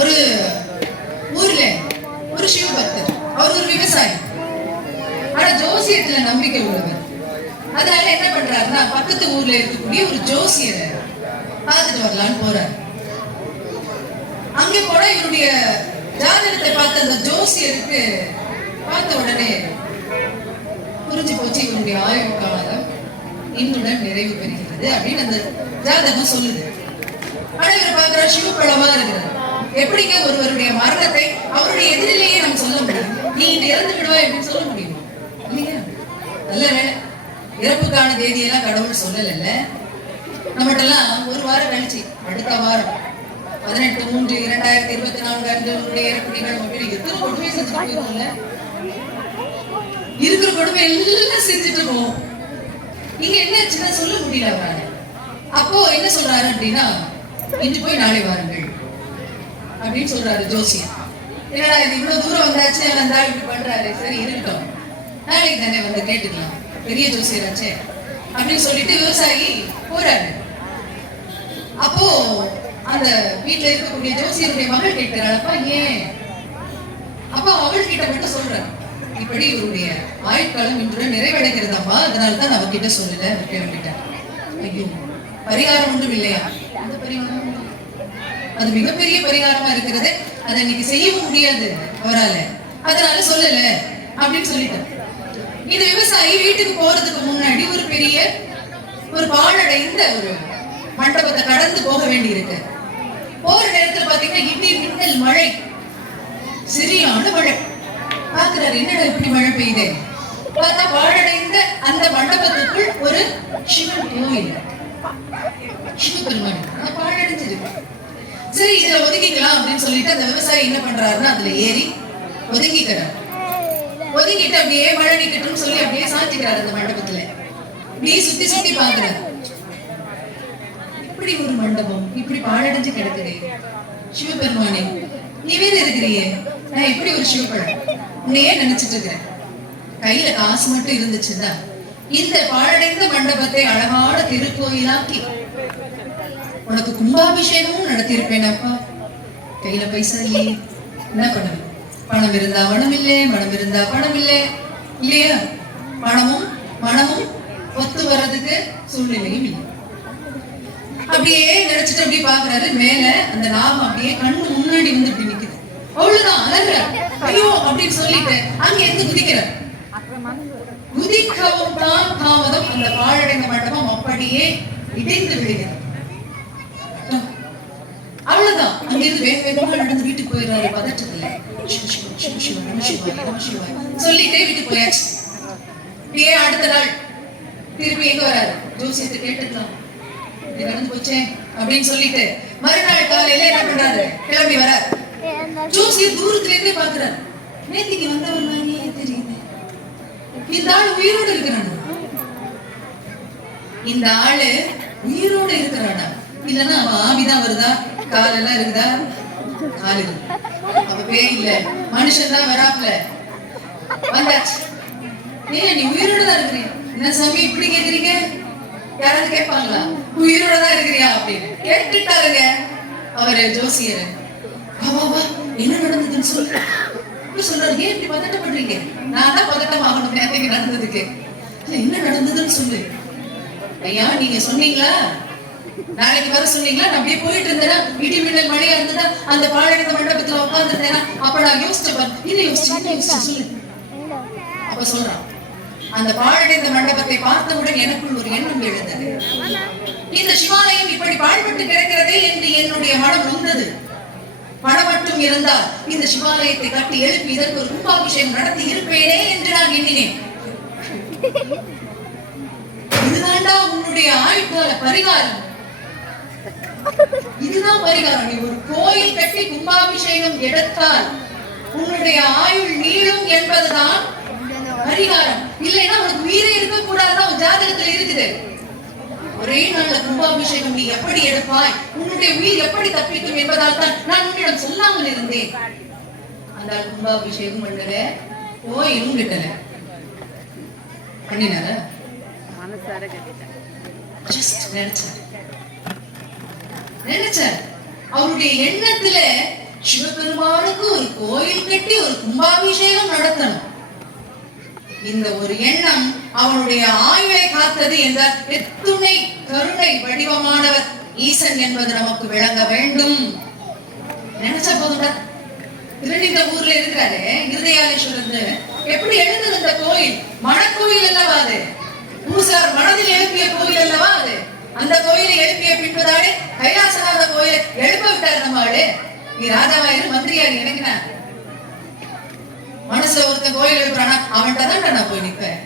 ஒரு ஊர்ல ஒரு சிவ பக்தர் அவர் ஒரு விவசாயி. ஆனா ஜோசியத்துல நம்பிக்கை உள்ளவர். அதனால என்ன பண்றாருன்னா பக்கத்து ஊர்ல இருக்கக்கூடிய ஒரு ஜோசியரை பார்த்துட்டு வரலான்னு போறாரு. அங்கே போனா இவருடைய ஜாதகத்தை பார்த்த அந்த ஜோசியருக்கு பார்த்த உடனே புரிஞ்சு போச்சு இவருடைய ஆயுள் காலம் இன்னுடன் நிறைவு பெறுகிறது அப்படின்னு அந்த ஜாதகம் சொல்லுது. ஆனா இவர் பார்க்கிற சிவப்பழமா இருக்கிறார். எப்படிங்க ஒருவருடைய மரணத்தை அவருடைய எதிரிலேயே நம்ம சொல்ல முடியும்? நீ இன்று இறந்து விடுவா அப்படின்னு சொல்ல முடியுமா? இல்லையா? நல்ல இறப்புக்கான தேதியெல்லாம் கடவுள் சொல்லலைல்ல. நம்மகிட்டலாம் ஒரு வாரம் கழிச்சு அடுத்த வாரம். பதினெட்டு மூன்று இரண்டாயிரத்தி இருபத்தி நான்கு அன்று உங்களுடைய இறப்பு நிகழ்வு அப்படி எத்தனை கொடுமை செஞ்சுட்டு போயிருக்கோம்ல? இருக்கிற கொடுமை எல்லாம் செஞ்சுட்டு இருக்கோம். இங்க என்ன ஆச்சுன்னா சொல்ல முடியல அவரால. அப்போ என்ன சொல்றாரு அப்படின்னா இன்று போய் நாளை வாருங்கள். அப்படின்னு சொல்றாரு ஜோசியம் என்னடா இது இவ்வளவு தூரம் வந்தாச்சு? வந்தா இப்படி பண்றாரு. சரி இருக்கட்டும். நாளைக்கு தானே வந்து கேட்டுக்கலாம். பெரிய ஜோசியராச்சே. அப்படின்னு சொல்லிட்டு விவசாயி போறாரு. அப்போ அந்த வீட்டுல இருக்கக்கூடிய ஜோசியருடைய மகள் கேட்கிறாள் அப்பா ஏன்? அப்பா அவள் கிட்ட மட்டும் சொல்றாரு இப்படி இவருடைய ஆயுட்காலம் இன்று நிறைவடைகிறதாம்மா. அதனால தான் அவகிட்ட சொல்லல. விட்டேன் ஐயோ பரிகாரம் ஒன்றும் இல்லையா? அந்த பரிகாரம்? அது மிகப்பெரிய பரிகாரமா இருக்கிறது. அதை இன்னைக்கு செய்யவும் முடியாது அவரால. அதனால சொல்லல அப்படின்னு சொல்லிட்டார் இந்த விவசாயி வீட்டுக்கு போறதுக்கு முன்னாடி ஒரு பெரிய ஒரு பாழடைந்த ஒரு மண்டபத்தை கடந்து போக வேண்டி இருக்கு போற நேரத்துல பாத்தீங்கன்னா இடி மின்னல் மழை. சரியான மழை. பாக்குறாரு என்னடா இப்படி மழை பெய்யுது? பார்த்தா பாழடைந்த அந்த மண்டபத்துக்குள் ஒரு சிவன் கோயில் சிவபெருமான் ஆனா பாழடைஞ்சிருக்கு. சரி இதை ஒதுக்கிக்கலாம் அப்படின்னு சொல்லிட்டு அந்த விவசாயி என்ன பண்றாருன்னா அதுல ஏறி ஒதுங்கிக்கிறார். ஒதுங்கிட்டு அப்படியே மழை நிக்கட்டும்னு சொல்லி அப்படியே சாத்திக்கிறாரு அந்த மண்டபத்துல. நீ சுத்தி சுத்தி பாக்குறாரு. இப்படி ஒரு மண்டபம் இப்படி பாழடைஞ்சு கிடக்குது. சிவபெருமானே நீ வேற இருக்கிறியே. நான் எப்படி ஒரு சிவப்பழம்? உன்னையே நினைச்சிட்டு இருக்கிறேன். கையில காசு மட்டும் இருந்துச்சுதான் இந்த பாழடைந்த மண்டபத்தை அழகான திருக்கோயிலாக்கி உனக்கு கும்பாபிஷேகமும் நடத்தியிருப்பேன் அப்பா. கையில பைசா இல்லையே. என்ன பண்ணுவேன் பணம் இருந்தா பணம் இல்லை மனம் இருந்தா பணம் இல்லை. இல்லையா? பணமும் மனமும் ஒத்து வர்றதுக்கு சூழ்நிலையும் இல்லை. அப்படியே நினைச்சிட்டு அப்படியே பாக்குறாரு. மேல அந்த லாபம் அப்படியே கண்ணு முன்னாடி வந்து இப்படி நிக்குது. அவ்வளவுதான் அழகுற ஐயோ அப்படின்னு சொல்லிட்டு அங்க இருந்து குதிக்கிறார். குதிக்கவும் தான் தாமதம் அந்த பாழடைந்த மண்டபம் அப்படியே இடிந்து விடுகிறது அவ்வளவுதான் அங்கிருந்து வேக வேகமா நடந்து வீட்டுக்கு போயிடுறாரு பதற்றத்துல சொல்லிட்டே வீட்டுக்கு போயாச்சு அப்படியே அடுத்த நாள் திரும்பி எங்க வராரு ஜோசியத்தை கேட்டுக்கலாம் நடந்து போச்சே அப்படின்னு சொல்லிட்டு மறுநாள் காலையில என்ன பண்றாரு கிளம்பி வரார் ஜோசியர் தூரத்துல இருந்தே பாக்குறாரு நேத்திக்கு வந்தவர் மாதிரியே தெரியுது இந்த ஆள் உயிரோடு இருக்கிறானா இந்த ஆளு உயிரோடு இருக்கிறானா இல்லைன்னா அவன் ஆவிதான் வருதா காலெல்லாம் இருக்குதா? கால். அப்ப பேய் இல்ல. மனுஷன் தான் வராப்ல வந்தாச்சு. ஏன் நீ உயிரோட தான் இருக்கிறீங்க என்ன சாமி இப்படி கேக்குறீங்க? யாராவது கேட்பாங்களா? உயிரோட தான் இருக்கிறியா அப்படின்னு. கேட்டுட்டாருங்க. அவரு ஜோசியர். வா என்ன நடந்ததுன்னு சொல்லு. சொல்றாரு? ஏன் இப்படி பதட்டம் பண்றீங்க? நான் தான் பதட்டம் ஆகணும். நேரத்துக்கு நடந்ததுக்கு. என்ன நடந்ததுன்னு சொல்லு. ஐயா நீங்க சொன்னீங்களா? நாளைக்கு வர சொன்னீங்களா? நான் அப்படியே போயிட்டு இருந்தேன்னா இடி மின்னல் மழையா இருந்ததா அந்த பாழடைந்த மண்டபத்துல உட்கார்ந்துருந்தேனா அப்ப நான் யோசிச்சேன் என்ன யோசிச்சு? யோசிச்சு? சொல்லு. அப்ப சொல்றான். அந்த பாழடைந்த மண்டபத்தை பார்த்தவுடன் எனக்குள் ஒரு எண்ணம் எழுந்தது. இந்த சிவாலயம் இப்படி பாழ்பட்டு கிடக்கிறதே என்று என்னுடைய மனம் நொந்தது மனம் மட்டும் இருந்தால் இந்த சிவாலயத்தை கட்டி எழுப்பி இதற்கு ஒரு கும்பாபிஷேகம் நடத்தி இருப்பேனே என்று நான் எண்ணினேன். இதுதான்டா உன்னுடைய ஆயுட்கால பரிகாரம். இதுதான் பரிகாரம். நீ ஒரு கோயில் கட்டி கும்பாபிஷேகம் எடுத்தால் உன்னுடைய ஆயுள் நீளும் என்பதுதான் பரிகாரம். இல்லைன்னா உனக்கு உயிரே இருக்க கூடாதுதான் உன் ஜாதகத்துல இருக்குது. ஒரே நாள்ல கும்பாபிஷேகம் நீ எப்படி எடுப்பாய்? உன்னுடைய உயிர் எப்படி தப்பிக்கும் என்பதால் தான் நான் உன்னிடம் சொல்லாமல் இருந்தேன். அந்த கும்பாபிஷேகம் பண்ணல. கோயிலும் கட்டல பண்ணினாரா? மனசார கட்டிட்டேன். ஜஸ்ட் நினைச்சார் நினைச்சார். அவருடைய எண்ணத்துல சிவபெருமானுக்கு ஒரு கோயில் கட்டி ஒரு கும்பாபிஷேகம் நடத்தணும். இந்த ஒரு எண்ணம் அவனுடைய ஆயுளை காத்தது என்றால் எத்துணை கருணை வடிவமானவர் ஈசன் என்பது நமக்கு விளங்க வேண்டும். நினைச்ச போதுடா திருநின்ற ஊர்ல இருக்கிறாரு இருதயாலேஸ்வரர் எப்படி எழுந்தது இந்த கோயில்? மணக்கோயில் அல்லவா அது? பூசார் மனதில் எழுப்பிய கோயில் அல்லவா அது? அந்த கோயிலை எழுப்பிய பின் கைலாசநாத கோயிலை எழுப்ப விட்டார் நம்ம ஆளு நீ ராஜாவாயிரு மந்திரியாரு எனக்கு மனசுல ஒருத்த கோயில் எழுப்புறானா அவன்கிட்ட தான் நான் போய் நிற்பேன்